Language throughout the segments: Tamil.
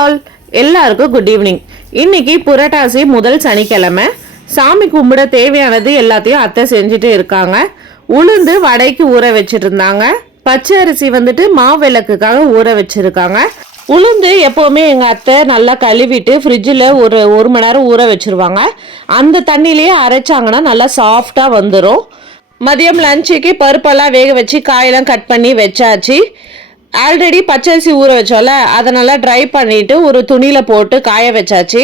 ஆல் எல்லாருக்கும் குட் ஈவினிங் இன்னைக்கு புரட்டாசி முதல் சனிக்கிழமை. சாமி கும்பிட தேவையானது எல்லாத்தையும் அத்தை செஞ்சுட்டு இருக்காங்க. உளுந்து வடைக்கு ஊற வச்சுட்டு இருந்தாங்க பச்சை அரிசி வந்துட்டு மாவிளக்குக்காக ஊற வச்சிருக்காங்க. உளுந்து எப்போவுமே எங்கள் அத்தை நல்லா கழுவிட்டு ஃப்ரிட்ஜில் ஒரு ஒரு மணி நேரம் ஊற வச்சிருவாங்க. அந்த தண்ணியிலேயே அரைச்சாங்கன்னா நல்லா சாஃப்டாக வந்துடும் மதியம் லஞ்சுக்கு பருப்பெல்லாம் வேக வச்சு காயெல்லாம் கட் பண்ணி வச்சாச்சு. ஆல்ரெடி பச்சரிசி ஊற வச்சோம்ல அதை நல்லா ட்ரை பண்ணிட்டு ஒரு துணியில் போட்டு காய வச்சாச்சு.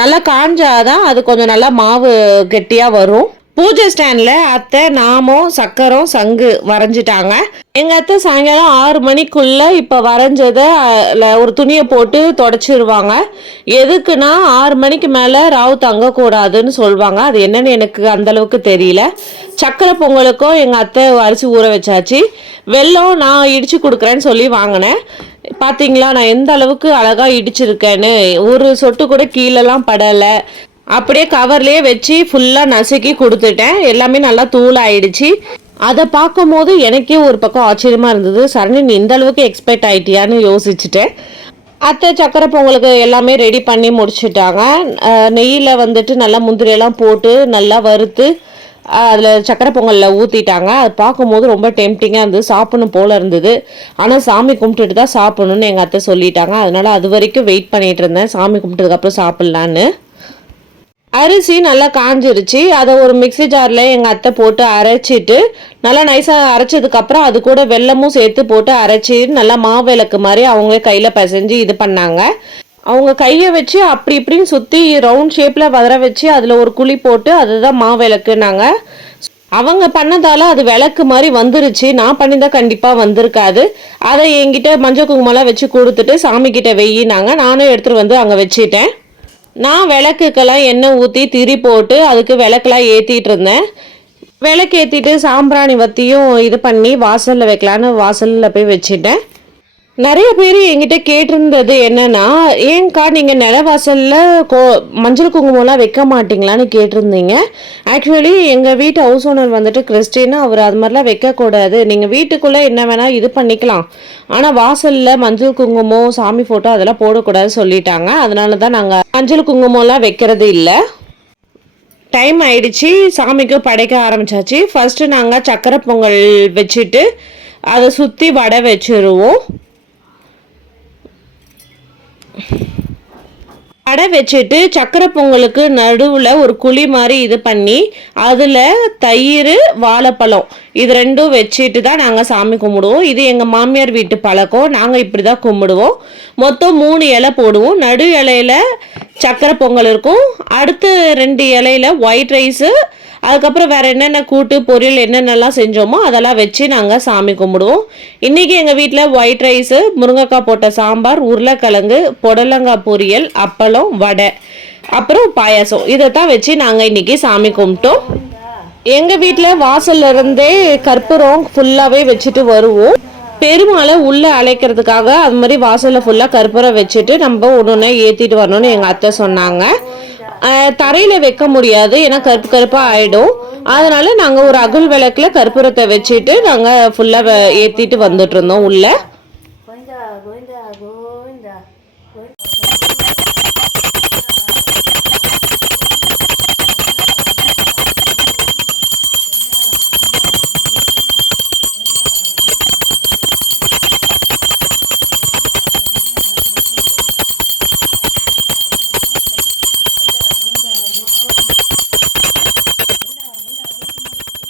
நல்லா காஞ்சாதான் அது கொஞ்சம் நல்லா மாவு கெட்டியாக வரும். பூஜை ஸ்டாண்டில் அத்தை நாமம் சக்கரம் சங்கு வரைஞ்சிட்டாங்க. எங்கள் அத்தை சாயங்காலம் ஆறு மணிக்குள்ளே இப்போ வரைஞ்சதை ஒரு துணியை போட்டு தொடச்சிருவாங்க. எதுக்குன்னா ஆறு மணிக்கு மேலே ராவு தங்கக்கூடாதுன்னு சொல்லுவாங்க அது என்னன்னு எனக்கு அந்தளவுக்கு தெரியல. சக்கரை பொங்கலுக்கும் எங்கள் அத்தை அரிசி ஊற வச்சாச்சு. வெல்லம் நான் இடித்து கொடுக்குறேன்னு சொல்லி வாங்கினேன். பார்த்தீங்களா நான் எந்த அளவுக்கு அழகாக இடிச்சிருக்கேன்னு. ஒரு சொட்டு கூட கீழெல்லாம் படலை. அப்படியே கவர்லேயே வச்சு ஃபுல்லாக நசுக்கி கொடுத்துட்டேன். எல்லாமே நல்லா தூள் ஆயிடுச்சு அதை பார்க்கும்போது எனக்கே ஒரு பக்கம் ஆச்சரியமாக இருந்தது. சரணி நீ இந்த அளவுக்கு எக்ஸ்பெக்ட் ஆயிட்டியான்னு யோசிச்சுட்டேன். அத்தை சக்கரை பொங்கலுக்கு எல்லாமே ரெடி பண்ணி முடிச்சுட்டாங்க. நெய்யில் வந்துட்டு நல்லா முந்திரியெல்லாம் போட்டு நல்லா வறுத்து அதில் சக்கரை பொங்கலில் ஊற்றிட்டாங்க அது பார்க்கும்போது ரொம்ப டெம்டிங்காக இருந்தது. சாப்பிடணும் போல இருந்தது. ஆனால் சாமி கும்பிட்டுட்டு தான் சாப்பிடணும்னு எங்கள் அத்தை சொல்லிட்டாங்க. அதனால் அது வரைக்கும் வெயிட் பண்ணிகிட்டு இருந்தேன். சாமி கும்பிட்டதுக்கப்புறம் சாப்பிட்லான்னு. அரிசி நல்லா காஞ்சிருச்சு. அதை ஒரு மிக்ஸி ஜாரில் எங்கள் அத்தை போட்டு அரைச்சிட்டு நல்லா நைஸாக அரைச்சதுக்கப்புறம் அது கூட வெல்லமும் சேர்த்து போட்டு அரைச்சி நல்லா மாவிளக்கு மாதிரி அவங்களே கையில் பிசைஞ்சு இது பண்ணாங்க. அவங்க கையை வச்சு அப்படி இப்படின்னு சுற்றி ரவுண்ட் ஷேப்பில் வதற வச்சு அதில் ஒரு குழி போட்டு அதுதான் மாவிளக்குனாங்க அவங்க பண்ணதால அது விளக்கு மாதிரி வந்துருச்சு. நான் பண்ணிதான் கண்டிப்பாக வந்திருக்காது. அதை என்கிட்ட மஞ்சள் குங்குமம்லாம் வச்சு கொடுத்துட்டு சாமி கிட்ட வெயினாங்க. நானும் எடுத்துகிட்டு வந்து அங்கே வச்சுட்டேன். நான் விளக்குக்கெல்லாம் எண்ணெய் ஊற்றி திரி போட்டு அதுக்கு விளக்கெல்லாம் ஏற்றிட்டு இருந்தேன். விளக்கு ஏற்றிட்டு சாம்பிராணி வத்தியும் இது பண்ணி வாசலில் வைக்கலான்னு வாசலில் போய் வச்சிட்டேன். நிறைய பேர் என்கிட்ட கேட்டிருந்தது என்னன்னா ஏங்க்கா நீங்கள் நிலவாசலில் கோ மஞ்சள் குங்குமம்லாம் வைக்க மாட்டீங்களான்னு கேட்டிருந்தீங்க. ஆக்சுவலி எங்கள் வீட்டு ஹவுஸ் ஓனர் வந்துட்டு கிறிஸ்டின்னு அவர் அது மாதிரிலாம் வைக்கக்கூடாது. நீங்கள் வீட்டுக்குள்ளே என்ன வேணால் இது பண்ணிக்கலாம். ஆனால் வாசலில் மஞ்சள் குங்குமம் சாமி ஃபோட்டோ அதெல்லாம் போடக்கூடாது சொல்லிட்டாங்க. அதனால தான் நாங்கள் மஞ்சள் குங்குமம்லாம் வைக்கிறது இல்லை. டைம் ஆயிடுச்சு. சாமிக்கு படைக்க ஆரம்பிச்சாச்சு. ஃபர்ஸ்ட் நாங்கள் சக்கரை பொங்கல் வச்சுட்டு அதை சுற்றி வடை வச்சிருவோம். அடை வச்சுட்டு சக்கரை பொங்கலுக்கு நடுவில் ஒரு குழி மாதிரி இது பண்ணி அதில் தயிர் வாழைப்பழம் இது ரெண்டும் வச்சுட்டு தான் நாங்கள் சாமி கும்பிடுவோம். இது எங்கள் மாமியார் வீட்டு பழக்கம். நாங்கள் இப்படி தான் கும்பிடுவோம். மொத்தம் மூணு இலை போடுவோம். நடு இலையில சக்கரை பொங்கல் இருக்கும். அடுத்து ரெண்டு இலையில ஒயிட் ரைஸு அதுக்கப்புறம் வேறு என்னென்ன கூட்டு பொரியல் என்னென்னலாம் செஞ்சோமோ அதெல்லாம் வச்சு நாங்கள் சாமி கும்பிடுவோம். இன்றைக்கி எங்கள் வீட்டில் ஒயிட் ரைஸு முருங்கைக்காய் போட்ட சாம்பார் உருளைக்கிழங்கு புடலங்காய் பொரியல் அப்பளம் வடை அப்புறம் பாயாசம். இதை தான் வச்சு நாங்கள் இன்றைக்கி சாமி கும்பிட்டோம். எங்கள் வீட்டில் வாசல்ல இருந்தே கற்பூரம் ஃபுல்லாகவே வச்சுட்டு வருவோம். பெருமாளை உள்ளே அழைக்கிறதுக்காக அது மாதிரி வாசலில் ஃபுல்லாக கற்பூரம் வச்சுட்டு நம்ம ஒன்று ஒன்றா ஏற்றிட்டு வரணும்னு எங்கள் அத்தை சொன்னாங்க. தரையில் தரையில வைக்க முடியாது ஏன்னா கருப்பு கருப்பா ஆயிடும். அதனால நாங்க ஒரு அகல் விளக்குல கற்பூரத்தை வச்சுட்டு நாங்க ஃபுல்லா ஏத்திட்டு வந்துட்டு இருந்தோம் உள்ள.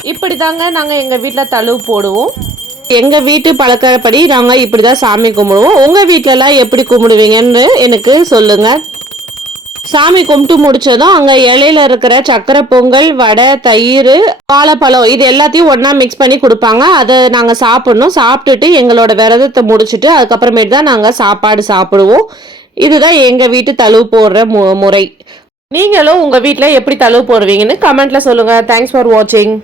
இப்படி தாங்க நாங்கள் எங்கள் வீட்டில் தழுவு போடுவோம். எங்கள் வீட்டு பழக்கப்படி நாங்கள் இப்படி தான் சாமி கும்பிடுவோம். உங்கள் வீட்டிலலாம் எப்படி கும்பிடுவீங்கன்னு எனக்கு சொல்லுங்கள் சாமி கும்பிட்டு முடிச்சதும் அங்க இலையில இருக்கிற சக்கரை பொங்கல் வடை தயிர் வாழைப்பழம் இது எல்லாத்தையும் ஒன்றா மிக்ஸ் பண்ணி கொடுப்பாங்க. அதை நாங்க சாப்பிடணும். சாப்பிட்டுட்டு எங்களோட விரதத்தை முடிச்சுட்டு அதுக்கப்புறமேட்டு தான் நாங்க சாப்பாடு சாப்பிடுவோம். இதுதான் எங்க வீட்டு தழுவு போடுற மு- முறை. நீங்களும் உங்க வீட்டில் எப்படி தழுவு போடுவீங்கன்னு கமெண்ட்ல சொல்லுங்க. தேங்க்ஸ் ஃபார் வாட்சிங்